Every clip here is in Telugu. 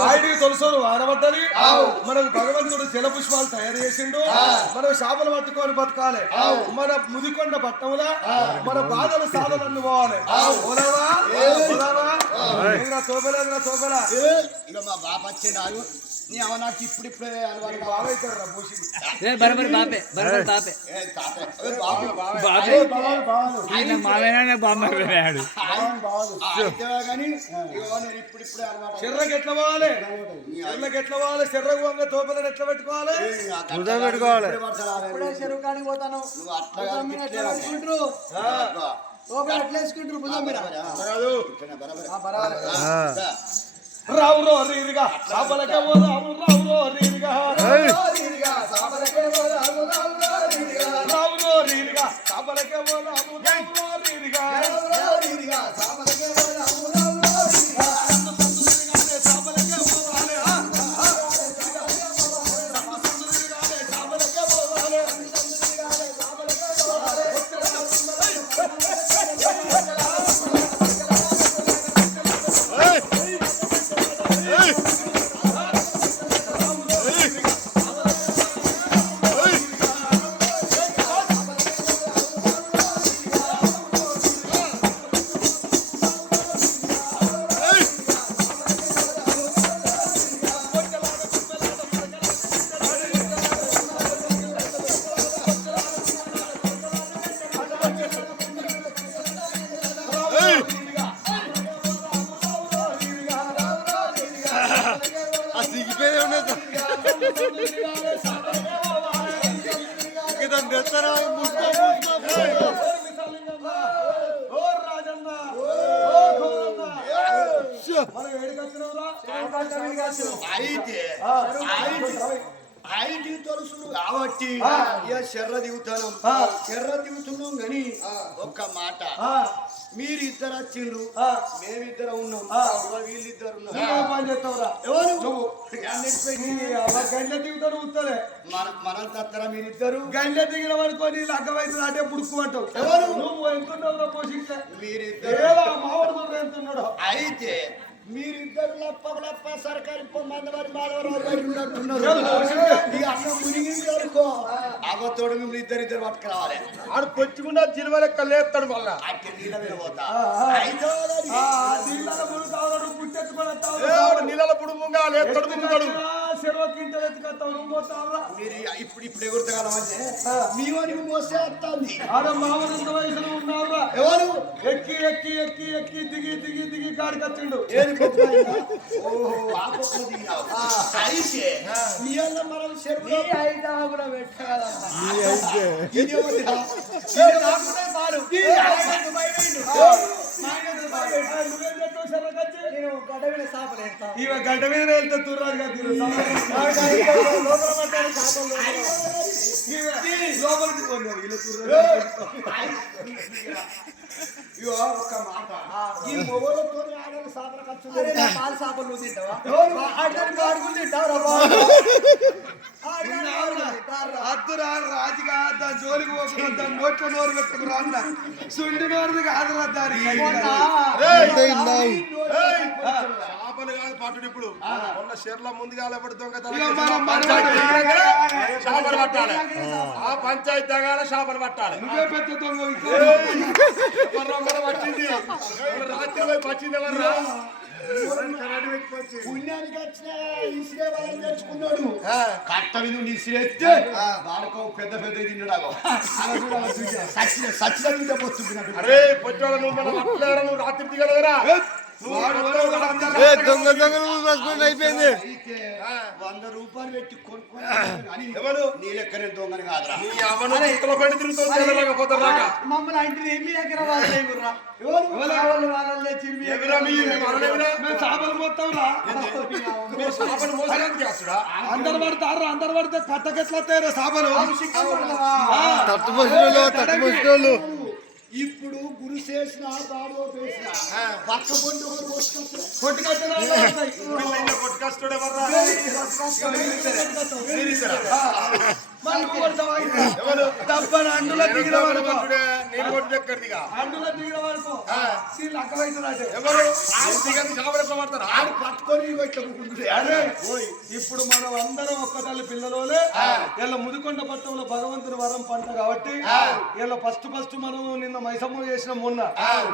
ఆయనకి తొలసూరు వాడబడ్డది మనకు భగవంతుడు జల పుష్పాలు తయారు చేసిండు. మనం చేపలు పట్టుకొని బతకాలి. మన ముదికొండ పట్టముల మన బాధలు తోపలేదురా తోపలా ఇక మా బాబు వచ్చిండు ఆగు. నీ అవ నాకు ఇప్పుడు ఇప్పుడే రా బరబరి బాపే బరబరి బాపే. బాబు. అయితే కానీ నేను అలవాటు చెర్రకి ఎట్లా పోవాలి చెర్రకి ఎట్లా పోవాలి చెర్రకు వంగ తోపలను ఎట్లా పెట్టుకోవాలి? కుదా. పెట్టుకోవాలి. చెరువు కాడికి పోతాను. ఇట్లే ఎట్లా. వేసుకుంటారు మీద. రావు రో రీరిగా. చేపలకే పోదాము. రావు రో రీరిగా. చేపలకే పోదాము. ఓ అయితే ఐదు తొలుసులు కాబట్టి ఇక దిగుతాను. శర్ర దిగుతున్నాం గని ఒక్క మాట. మీరు ఇద్దరు వచ్చిండ్రు. మేమిద్దరు ఉన్నాం వీళ్ళిద్దరు గంటె మన మనం తత్తరా మీరిద్దరు. గంటె దిగిన వరకు నీ లగ్గమైతుంది అంటే పుడుకోమంటావు ఎవరు? నువ్వు ఎంతున్నావురా పోషించే మీరిద్దరు. మావాడు ఎంతున్నాడు? అయితే మీరిద్దరు లప్ప లప్ప సర్కారు మందవారి మాధవరావు అవతోడు మిమ్మల్ని ఇద్దరు ఇద్దరు పట్టుకురావాలి ఆడు పొచ్చుకున్న జిలువ లెక్క లేస్తాడు అట్టి నీళ్ళ పుడుముగా లేస్తాడు దిగుతాడు చెరువు కింటలు ఎత్తుకొస్తావు నువ్వు పోతావురా. మీరు ఇప్పుడు ఇప్పుడు ఎగురుతగలం అంటే మీ వానికి మోసే వస్తుంది ఆడ మామూలు వయసులో ఉన్నావురా. ఎవరు? ఎక్కి ఎక్కి ఎక్కి ఎక్కి దిగి దిగి దిగి కాడికి వచ్చిండు ఏది. అయితే మీ అన్న మనం చెరువులో ఐదు ఇది ఎవరిదా? నువ్వేం గడ్డ మీద చేపలు వేస్తా ఈమె గంట మీద వెళ్తే తుర్రాజుగా తీరు లోపలికి పోలేదు వీళ్ళు తుర్రాజు ఇగో ఒక్క మాట. ఈ మొగలతో ఆడలు సాపల ఖర్చు అరే నా పాలు చేపలు నువ్వు తింటావా? ఆడదానికి ఆడుకుని తింటావు రా అద్దురా రాజుగా దాని జోలికి పోకుండా దాని నోట్లో నోరు పెట్టుకురా అన్న. సుండి నోరుది కాదురా దానికి. చేపలు కాదు పట్టుడు ఇప్పుడు. మొన్న షెర్ల ముందుగా లేపడు దొంగ చేపలు పట్టాలి. ఆ పంచాయతీ తగాల చేపలు పట్టాలి. నువ్వే పెద్ద దొంగ వచ్చింది రాత్రి పుణ్యానికి వచ్చిన ఇసిరే వాళ్ళని తెచ్చుకున్నాడు. వాడుకో పెద్ద పెద్ద తిన్నాడు మీద అరే పొచ్చోడ నువ్వు మనం రాత్రి దిగలేరా దొంగ దొంగ అయిపోయింది. అయితే వంద రూపాయలు పెట్టి నీ లెక్కనే దొంగని కాదురా. మమ్మల్ని ఇంటిని ఏమి దగ్గర వాళ్ళు వాళ్ళు వాళ్ళని తెచ్చి మీ ఎదురా మీ? మనలేదురా మేము చేపలు మొత్తం రా అందరు పడతారు? అందరు పడితే కట్టకెట్లా వస్తాయి చేపలు. ఇప్పుడు గురు చేసిన బాడో చేసిన పక్క పొండి ఒకరు వస్తాయి. కొట్టుకస్తుడు తప్పని అందులో దిగిన వరకు. అందులో దిగిన వరకు. వీళ్ళు పట్టుకొని ఇప్పుడు మనం అందరం ఒక్క తల్లి పిల్లలోనే ఇలా ముదికొండ పట్టణంలో భగవంతుని వరం పంట కాబట్టి ఇలా ఫస్ట్ ఫస్ట్ మనం నిన్న మైసమ్మ చేసినాం మొన్న.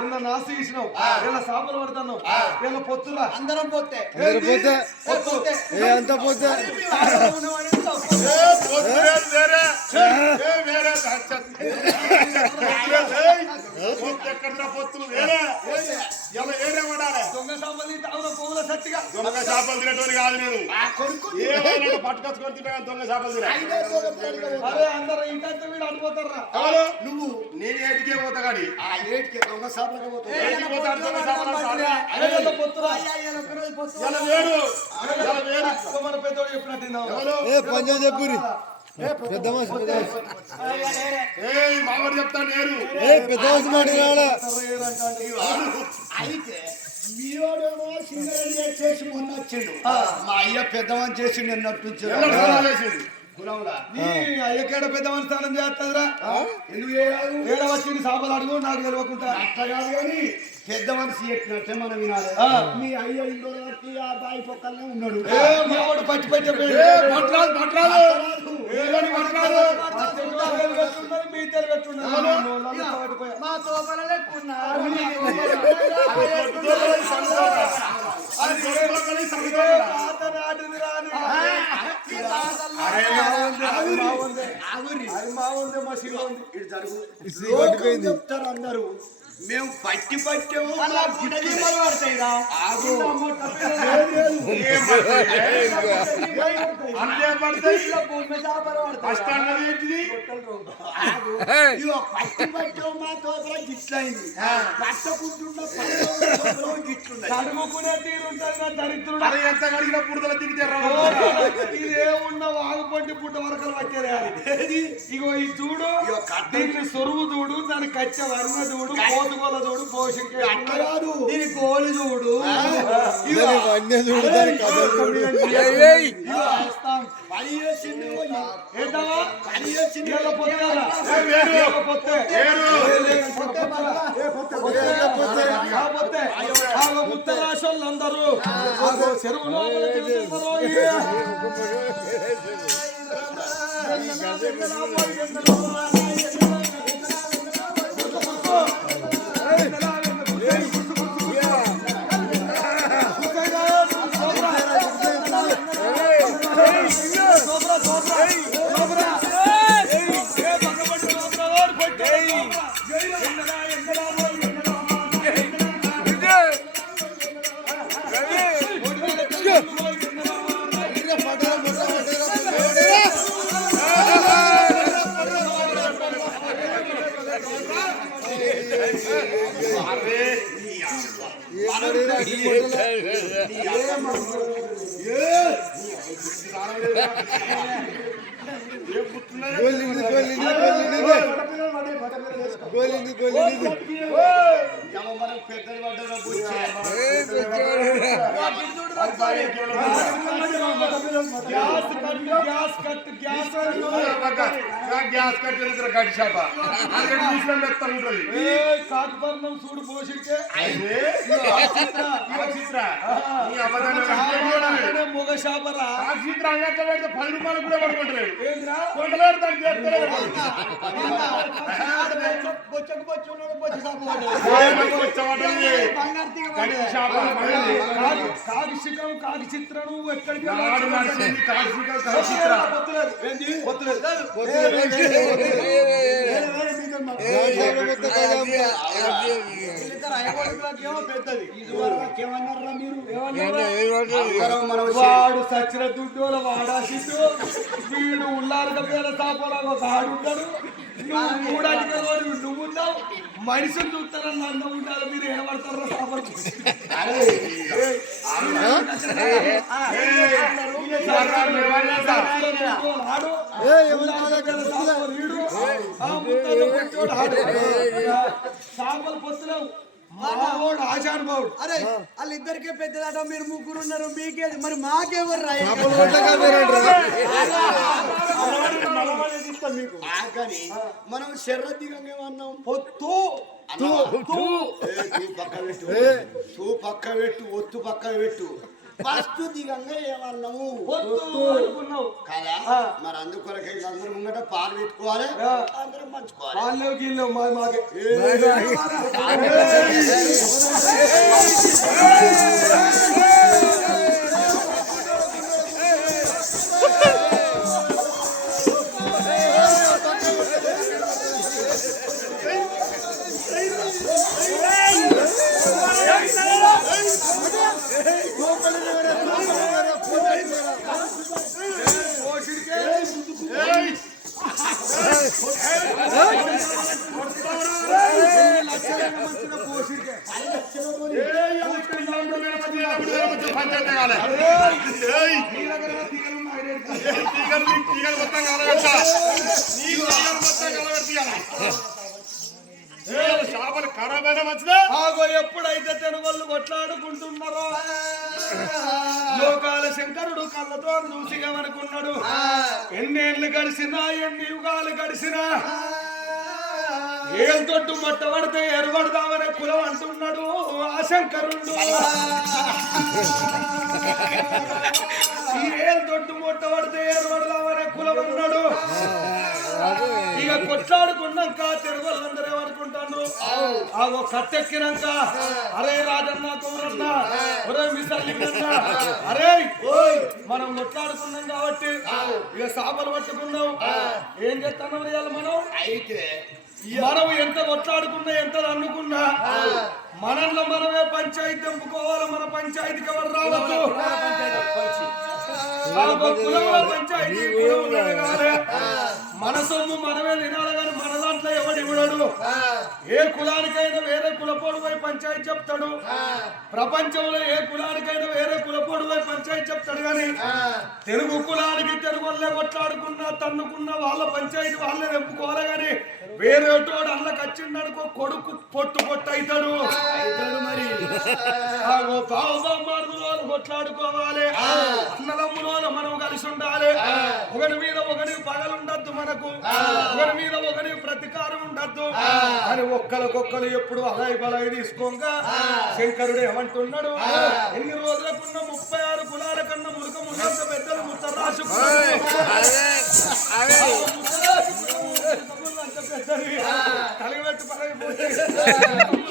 నిన్న నాసి చేసినాం. ఇలా సాపలు పడుతున్నాం. ఇలా పొత్తులా. అందరం పోతే. అంత పోతే. ఆడలో ఉన్నవాడిని తప్పు. ఏ, పొద్దు లేదు వేరే ఏ, వేరే దాచ- ఏయ్, పొత్తు ఎక్కడిరా పొత్తులు వేరే ఇలా వేరే పడాలి దొంగ సాపలు తాగున పువ్వుల సత్తిగా దొంగ చేపలు తినేటోని కాదు నేను ఏమైనా పట్టుకొచ్చుకొని తిన్నా దొంగ చేపలు తినే అరే అందరూ ఇంకంతా వీడు అడిపోతారా ఎవరు నువ్వు నేను ఏటికే పోతా గాడి ఆ ఏటికి దొంగ ఏటికి పోతా దొంగ చేపలు అంటారు. అరే ఇలా పొత్తురా ఇలా వేరు ఇలా వేరు ఇదిగో మన పెద్దోడు చెప్పినట్టు విన్నావా? ఎవరు ఏ పంజా చెప్పురి పెద్ద మనిషి పెద్ద మనిషి. ఏయ్ మామూలు చెప్తాను నేను ఏ పెద్ద మనిషి మాట వినాలా? సర్రేరు అంటాడు. అయితే మీరోడేమో సింగరేణి చేసి మొన్న వచ్చిండు. మా అయ్య పెద్దవని చేసి నిన్నట్టు ఎవరు సలహా చేసిండు? కులంలా నీ అయ్యకేడ పెద్ద మనిషి స్నానం చేస్తుందిరా? ఎందుకు ఏడ వచ్చింది? సాపలు అడుగు నాకు తెలియకుండా అట్లా కాదు కానీ పెద్ద మనిషి చెప్పినట్టే మనం వినాలి. మీ అయ్య ఇంకో వరకు ఆ బాయి పక్కనే ఉన్నాడు. ఏ మావాడు పచ్చి పచ్చి ఏ, పట్టరాదు పట్టరాదు ఏమని పట్టరాదు మీ తెలివి ఎట్లున్నది? నోళ్ళంతా పట్టుకోయా. మా తోపల లెక్కున్నారు అది దొంగలి ఏ సంగతి ఉంది. ఇటు జరుగు చెప్తారు అందరూ మేము పట్టి పట్టాము ఆగు. అంతే పడతాయి. ఫస్ట్ అన్నది ఏంటిది? ఇదిగో పట్టి పట్టాము మా తోపల గిట్లయింది పట్టకుంటున్న పట్టం గిట్లున్నది కడుగుకునే తీరుంటది దరిద్రుడు. అది ఎంత కడిగిన పుడతల దిగితే ఇదేమున్న వాగుపంటి పుట్ట వరకలు పట్టారు అది ఇగో ఈ చూడు దీన్ని సొరువు చూడు దాని కచ్చ వర్ణ చూడు పోతుగోల చూడు పోషక కాదు. దీని గోలు చూడు. వన్య చూడు దాని కథ చూడు. ఏ లేదు, పొత్తే పరా. పొత్తే, పొత్తే. ఆ పొత్తే. ఆగో ఉత్తరాశోళ్ళందరూ ఆగో చెరువు లోపల తిరుగుతున్నారు. గోలింది గోలింది గోలింది గోలింది గోలింది ఏమో మనం పెద్దలు పడ్డదో బుచ్చే. గ్యాస్ కట్టు గ్యాస్ కట్టు గ్యాస్ కట్టు గ్యాస్ కట్టిన గడ్డి చేప అది చూసిన మెత్త ఉంటుంది ఏ కాటుపర్ణం చూడు పోషించే అయితే ఇవ చిత్ర ఈ అబద్ధాన్ని మొగ షాపరా ఆ చిత్ర అంగట్లో పెడితే పది రూపాయలు కూడా పడుకుంటలేడు ఏంద్రా కొండలేడు కాగిశికం చేస్తలేడు బొచ్చకు కాగి చిత్రం ఎక్కడికి వాడు సచ్చిన దుడ్డోల వాడా వీడు ఉల్లారు పేర ఉంటాడు నువ్వు నువ్వు ఉన్నావు మనిషిని చూస్తారని అన్న ఉండాలి మీరు ఏమడతారా సాపలు పొత్తులేవు మావాడు ఆచారబావుడు అరే వాళ్ళిద్దరికే పెద్దదట మీరు ముగ్గురు ఉన్నారు మీకే మరి మాకెవరు రా ఇస్తాం మీకు. మనం శర్రదిగంగా ఏమన్నాం పొత్తు? తూ పక్క పెట్టు. ఒత్తు పక్క పెట్టు. ఫస్ట్ దిగంగా ఏమన్నాము? అనుకున్నావు. కదా. మరి అందుకొరకే అందరూ ముంగట పాలు పెట్టుకోవాలి. అందరం పంచుకోవాలి. చేపలు ఖరాబైన మంచిదా ఎప్పుడైతే తెనుగోళ్ళు కొట్లాడుకుంటున్నారో లోకాల శంకరుడు కళ్ళతో చూసి ఏమనుకున్నాడు ఎన్నేళ్ళు గడిచినా ఎన్ని యుగాలు గడిచినా ఏం తొట్టు మొట్టబడితే ఎరబడదామనే కులం అంటున్నాడు ఆ శంకరుడు. ఈ ఏం తొట్టు మొట్టబడితే ఎరబడదామనే కులం అన్నాడు. ఇక కొట్లాడుకున్నాక తెలుగులందరూ ఏమనుకుంటారు? ఆ ఒక కట్టెక్కినాక అరే రాజన్న కౌరన్న ఒరే మిసల్లికన్న అరే మనం కొట్లాడుకున్నాం కాబట్టి ఇక సాపలు పట్టుకున్నాం. ఏం ఇవాళ మనం? అయితే మనం ఎంత కొట్లాడుకున్నా ఎంత అనుకున్నా మనల్లో మనమే పంచాయతీ తెంపుకోవాలి మన పంచాయతీకి ఎవరు రావద్దు? పంచాయతీ. మన సొమ్ము మనమే తినాలి కానీ మన దాంట్లో ఎవడు ఇవ్వడు? ఏ కులానికైనా వేరే కులపోడు పోయి పంచాయతీ చెప్తాడు. ప్రపంచంలో ఏ కులానికైనా వేరే కులపోడు పోయి పంచాయతీ చెప్తాడు కానీ తెలుగు కులానికి తెలుగు వాళ్ళే కొట్లాడుకున్నా తన్నుకున్న వాళ్ళ పంచాయతీ వాళ్ళే నింపుకోవాలి కానీ వేరే తోడు అల్లకి వచ్చిండనుకో కొడుకు పొట్టు పొట్టు అవుతాడు. మరి. బావబామ్మార్గులో కొట్లాడుకోవాలి. అన్నదమ్ములో మనం కలిసి ఉండాలి. ఒకరి మీద ఒకరి పగలుండద్దు మనకు. ఒకరి మీద ఒకరి ప్రతీకారం ఉండద్దు. అని ఒక్కరికొక్కరు ఎప్పుడు అలాయి బలాయి తీసుకోగా శంకరుడు ఏమంటున్నాడు? ఎన్ని రోజులకున్న ముప్పై ఆరు కులాల కన్నా మురుక మున్నంత పెద్దలు ముత్తర కలిగబెట్టు పడైపోతే ముప్పై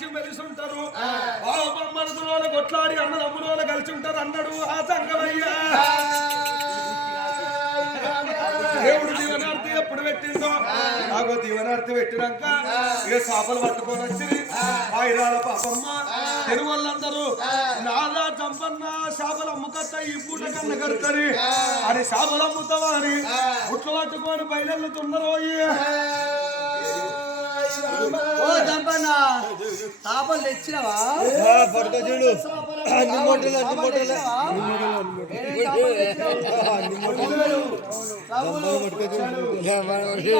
కలిసి మెలిసి ఉంటారు. బాబమ్మల కొట్లాడి అన్నదమ్ముల కలిసి ఉంటారు అన్నాడు ఆ సంగమయ్యా. దేవుడు దీవనార్థి ఎప్పుడు పెట్టిందో ఆగో దీవనార్థి పెట్టినాక ఏ చేపలు పట్టుకొని వచ్చి ఆయిరాల పాపమ్మ తెలుగు వాళ్ళందరూ నాదా చంపన్న చేపలు అమ్ముకత్త ఈ పూట కన్న కడతారు అని చేపలు అమ్ముతావా అని గుట్లు పట్టుకొని బయలుతున్నారు ఓ దంపన్న తాపలు తెచ్చినవా? పడుకో చూడు. అన్ని మూటలు అన్ని మూటలు ఏం తాపలు తెచ్చినావు? పడుకో చూడు.